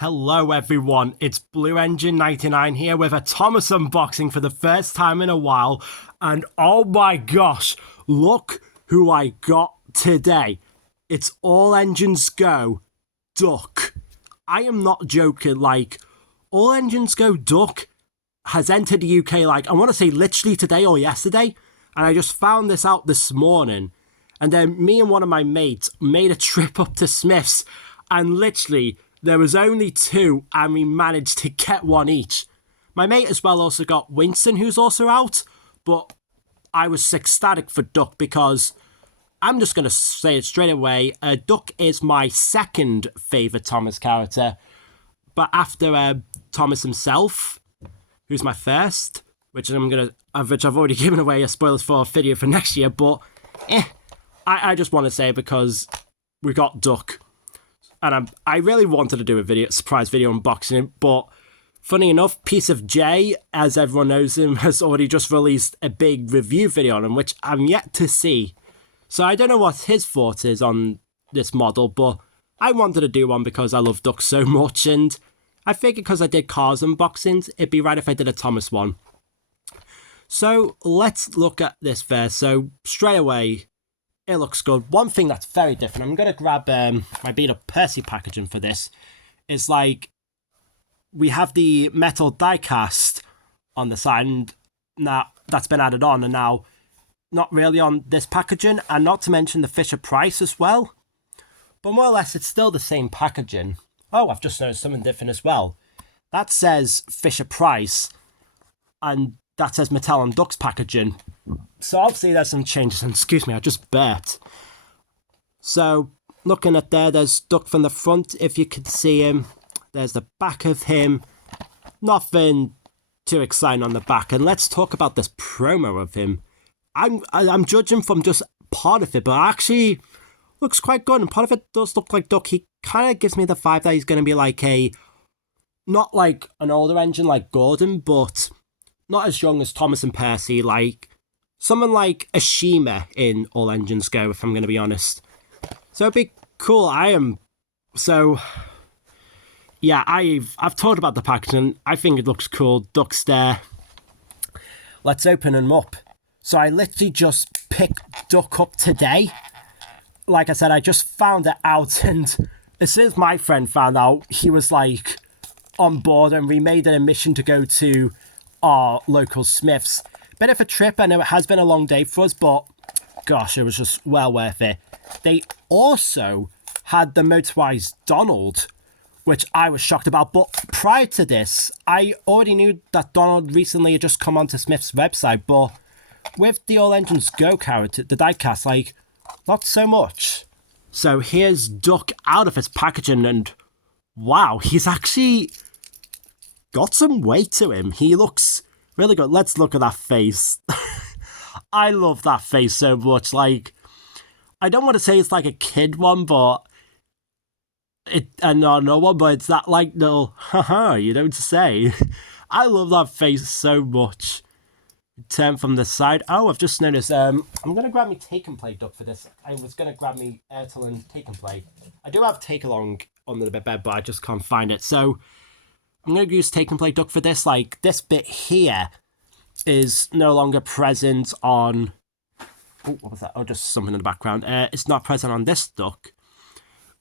Hello everyone, it's Blue Engine 99 here with a Thomas unboxing for the first time in a while, and oh my gosh, look who I got today. It's All Engines Go Duck. I am not joking, All Engines Go Duck has entered the UK I want to say literally today or yesterday, and I just found this out this morning, and then me and one of my mates made a trip up to Smith's, and literally there was only two, and we managed to get one each. My mate as well also got Winston, who's also out, but I was ecstatic for Duck because I'm just going to say it straight away. Duck is my second favourite Thomas character, but after Thomas himself, who's my first, which I've already given away a spoilers for a video for next year, but I just want to say it because we got Duck. And I really wanted to do a surprise video unboxing it, but funny enough, Piece of J, as everyone knows him, has already just released a big review video on him, which I'm yet to see. So I don't know what his thought is on this model, but I wanted to do one because I love Duck so much, and I figured because I did cars unboxings, it'd be right if I did a Thomas one. So let's look at this first. So straight away, it looks good. One thing that's very different, I'm going to grab my beat up Percy packaging for this, is we have the metal die cast on the side, and now that's been added on, and now not really on this packaging, and not to mention the Fisher-Price as well. But more or less, it's still the same packaging. Oh, I've just noticed something different as well. That says Fisher-Price, and that says Mattel on Duck's packaging. So obviously there's some changes, and excuse me, I just burped. So looking at there's Duck from the front, if you can see him. There's the back of him. Nothing too exciting on the back. And let's talk about this promo of him. I'm judging from just part of it, but actually looks quite good, and part of it does look like Duck. He kind of gives me the vibe that he's going to be not like an older engine like Gordon, but not as young as Thomas and Percy, someone like Ashima in All Engines Go, if I'm going to be honest. So it'd be cool. Yeah, I've talked about the packaging. I think it looks cool. Duck's there. Let's open him up. So I literally just picked Duck up today. Like I said, I just found it out, and as soon as my friend found out, he was on board, and we made it a mission to go to our local Smiths. Bit of a trip. I know it has been a long day for us, but gosh, it was just well worth it. They also had the motorized Donald, which I was shocked about. But prior to this, I already knew that Donald recently had just come onto Smith's website, but with the All Engines Go character, the diecast, not so much. So here's Duck out of his packaging, and wow, he's actually got some weight to him. He looks really good. Let's look at that face. I love that face so much. I don't want to say it's like a kid one, but no one, but it's that little haha, you know what to say. I love that face so much. Turn from the side. Oh, I've just noticed. I'm gonna grab me Take and Play Duck for this. I was gonna grab me Airtel and Take and Play. I do have Take Along under the bed, but I just can't find it. So I'm going to use Take and Play Duck for this. This bit here is no longer present on... Oh, what was that? Oh, just something in the background. It's not present on this Duck.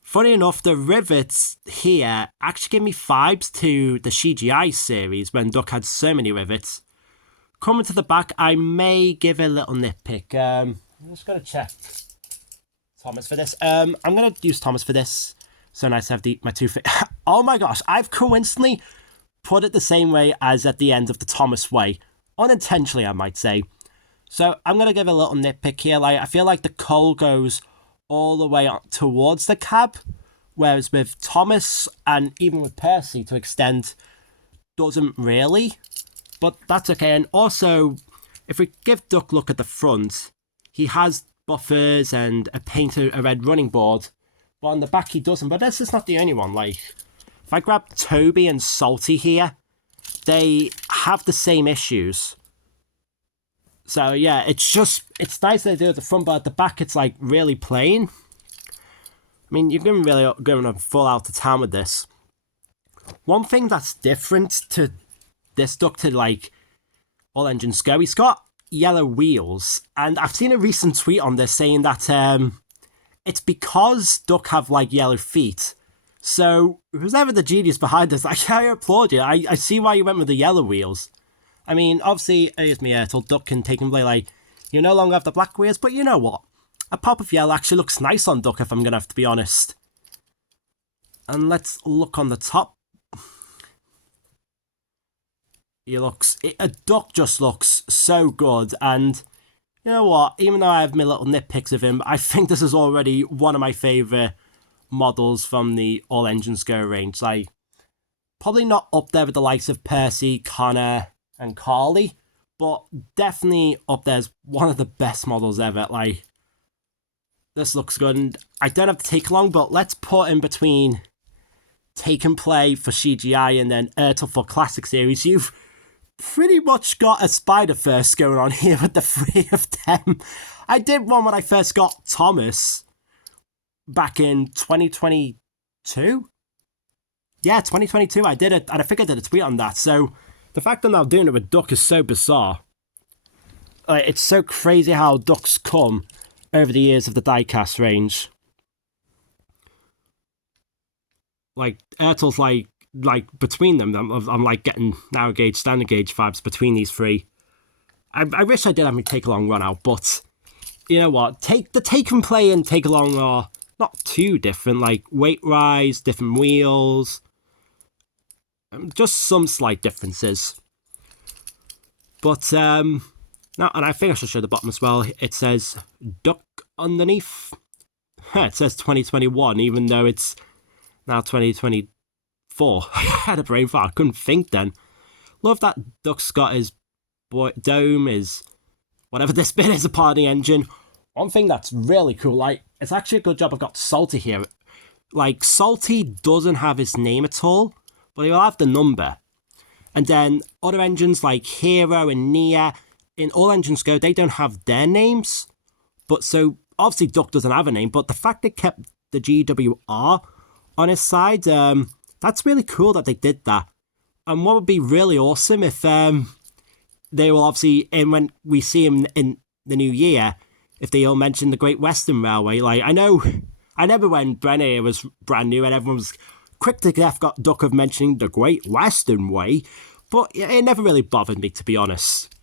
Funny enough, the rivets here actually give me vibes to the CGI series when Duck had so many rivets. Coming to the back, I may give a little nitpick. I'm just going to check Thomas for this. I'm going to use Thomas for this. So nice to have my two feet. Oh my gosh, I've coincidentally put it the same way as at the end of the Thomas way. Unintentionally, I might say. So I'm going to give a little nitpick here. I feel like the coal goes all the way up towards the cab, whereas with Thomas and even with Percy to extent, doesn't really. But that's okay. And also, if we give Duck a look at the front, he has buffers and a red running board. But on the back he doesn't. But this is not the only one. If I grab Toby and Salty here, they have the same issues. So yeah, it's nice they do at the front, but at the back it's really plain. I mean, you're going to really going full out of town with this. one thing that's different to this duck to like All Engines Go, he's got yellow wheels, and I've seen a recent tweet on this saying that it's because duck have like yellow feet. So who's ever the genius behind this, I applaud you. I see why you went with the yellow wheels. I mean, obviously, here's me Ertl, duck can take and play like, you no longer have the black wheels, but you know what? A pop of yellow actually looks nice on duck if I'm gonna have to be honest. And let's look on the top. A duck just looks so good, and you know what, even though I have my little nitpicks of him, I think this is already one of my favourite models from the All Engines Go range. Like, probably not up there with the likes of Percy, Connor, and Carly, but definitely up there as one of the best models ever. Like, this looks good, and I don't have to take long, but let's put in between Take and Play for CGI and then Ertl for Classic Series. You've pretty much got a Spider-Verse going on here with the three of them. I did one when I first got Thomas back in 2022. Yeah, 2022. I did it, and I think I did a tweet on that. So the fact that I'm now doing it with Duck is so bizarre. It's so crazy how Ducks come over the years of the diecast range. Like, Ertl's like between them, I'm like getting narrow gauge, standard gauge vibes between these three. I wish I did have me Take Along run out, but you know what? Take and Play and Take Along are not too different. Like weight rise, different wheels, just some slight differences. But no, and I think I should show the bottom as well. It says Duck underneath. It says 2021, even though it's now 2024. I had a brain fart. I couldn't think then. Love that Duck's got his dome, his whatever this bit is, a part of the engine. One thing that's really cool, like, it's actually a good job I've got Salty here. Like, Salty doesn't have his name at all, but he'll have the number. And then other engines like Hero and Nia, in All Engines Go, they don't have their names. But so, obviously Duck doesn't have a name, but the fact they kept the GWR on his side, that's really cool that they did that. And what would be really awesome if they will obviously, and when we see him in the new year, if they all mention the Great Western Railway. Like, I remember when Brenner was brand new and everyone was quick to death got Duck of mentioning the Great Western Way, but it never really bothered me, to be honest.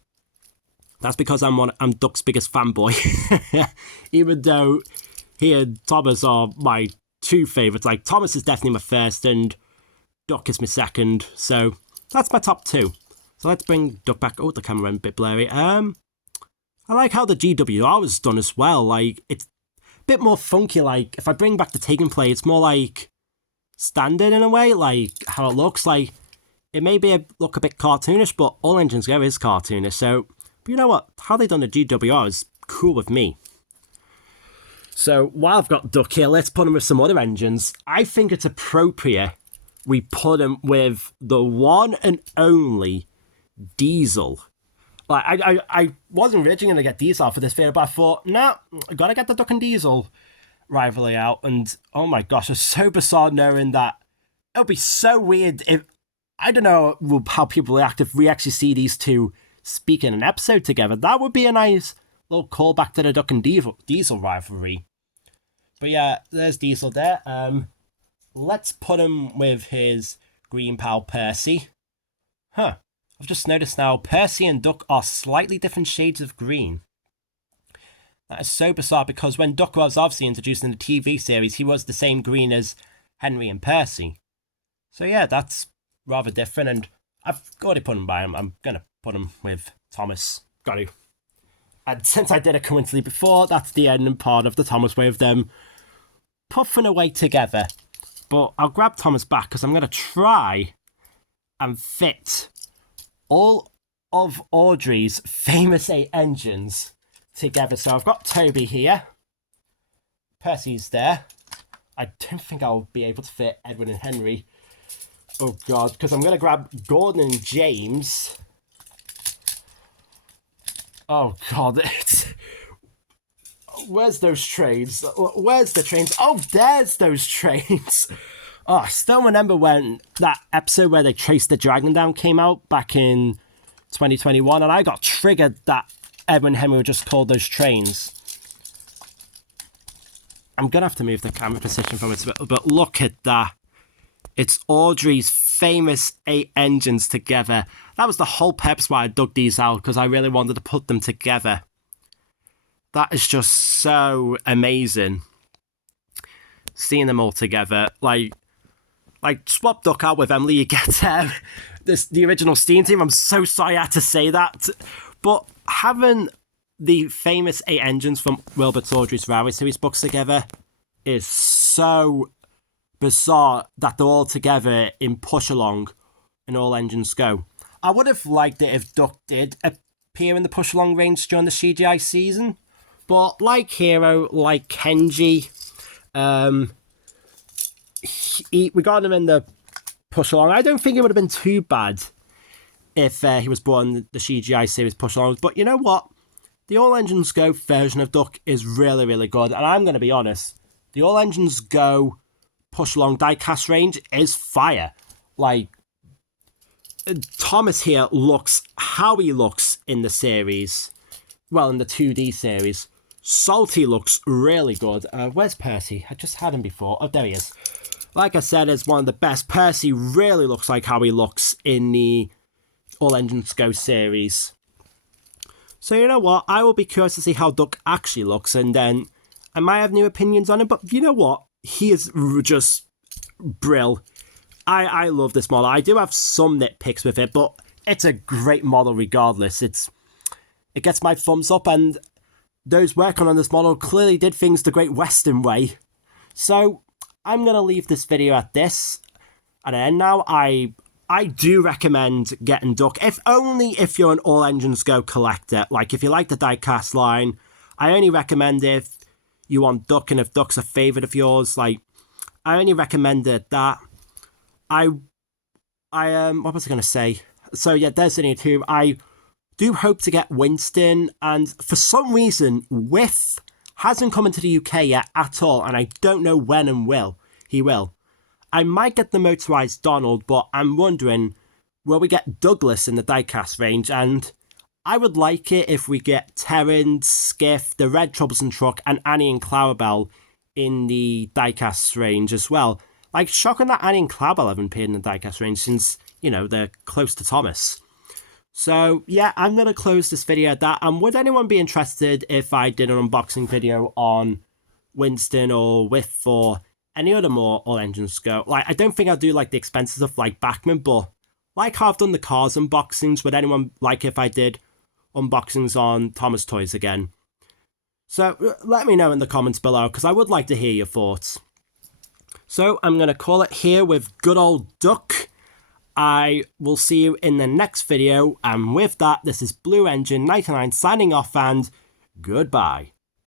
That's because I'm Duck's biggest fanboy. Even though he and Thomas are my two favourites. Like, Thomas is definitely my first and Duck is my second. So that's my top two. So let's bring Duck back. Oh, the camera went a bit blurry. I like how the GWR was done as well. Like, it's a bit more funky. Like, if I bring back the Take and Play, it's more like standard in a way. Like, how it looks. Like, it may look a bit cartoonish, but All Engines Go is cartoonish. So, but you know what? How they done the GWR is cool with me. So, while I've got Duck here, let's put him with some other engines. I think it's appropriate we put him with the one and only Diesel. Like, I wasn't originally going to get Diesel for this video, but I thought, nah, I got to get the Duck and Diesel rivalry out. And, oh my gosh, it's so bizarre knowing that it'll be so weird if, I don't know how people react if we actually see these two speak in an episode together. That would be a nice little callback to the Duck and Diesel rivalry. But yeah, there's Diesel there. Let's put him with his green pal Percy. Huh. I've just noticed now, Percy and Duck are slightly different shades of green. That is so bizarre because when Duck was obviously introduced in the TV series, he was the same green as Henry and Percy. So yeah, that's rather different, and I've already put him by him. I'm going to put him with Thomas. Got to. And since I did a coincidentally before, that's the ending part of the Thomas way of them puffing away together. But I'll grab Thomas back because I'm going to try and fit all of Audrey's famous 8 engines together. So I've got Toby here. Percy's there. I don't think I'll be able to fit Edwin and Henry. Oh god, because I'm going to grab Gordon and James. Oh god, where's those trains? Where's the trains? Oh, there's those trains. Oh, I still remember when that episode where they chased the dragon down came out back in 2021, and I got triggered that Edwin Henry would just call those trains. I'm going to have to move the camera position from it a bit, but look at that. It's Audrey's famous 8 engines together. That was the whole purpose why I dug these out, because I really wanted to put them together. That is just so amazing. Seeing them all together. Like swap Duck out with Emily, you get the original Steam Team. I'm so sorry I had to say that. But having the famous 8 engines from Wilbert Audrey's Railway Series books together is so bizarre that they're all together in Push Along and All Engines Go. I would have liked it if Duck did appear in the Push Along range during the CGI season, but like Hero, like Kenji, we got him in the Push Along. I don't think it would have been too bad if he was brought in the CGI series Push Along, but you know what? The All Engines Go version of Duck is really, really good, and I'm going to be honest, the All Engines Go Push Along diecast range is fire. Like, Thomas here looks how he looks in the series. Well, in the 2D series. Salty looks really good. Where's Percy? I just had him before. Oh, there he is. Like I said, it's one of the best. Percy really looks like how he looks in the All Engines Go series. So you know what? I will be curious to see how Duck actually looks, and then I might have new opinions on him. But you know what? He is just brill. I love this model. I do have some nitpicks with it, but it's a great model regardless. It gets my thumbs up, and those working on this model clearly did things the Great Western way. So I'm going to leave this video at this. And then now I do recommend getting Duck, if only if you're an All Engines Go collector. Like, if you like the diecast line, I only recommend if you want Duck, and if Duck's a favourite of yours, like, I only recommended that. What was I going to say? So yeah, Destiny 2, I do hope to get Winston, and for some reason, Whiff hasn't come into the UK yet at all, and I don't know when and he will. I might get the motorized Donald, but I'm wondering, will we get Douglas in the diecast range? And I would like it if we get Terrence, Skiff, the Red Troublesome Truck, and Annie and Clarabelle in the diecast range as well. Like, shocking that Annie and Clarabelle haven't appeared in the diecast range since, you know, they're close to Thomas. So, yeah, I'm going to close this video at that. And would anyone be interested if I did an unboxing video on Winston or Whiff or any other more All Engines Go? Like, I don't think I'll do, like, the expenses of, like, Bachman, but like how I've done the cars unboxings, would anyone like if I did unboxings on Thomas Toys again? So, let me know in the comments below, because I would like to hear your thoughts. So, I'm going to call it here with good old Duck. I will see you in the next video, and with that, this is Blue Engine 99 signing off, and goodbye.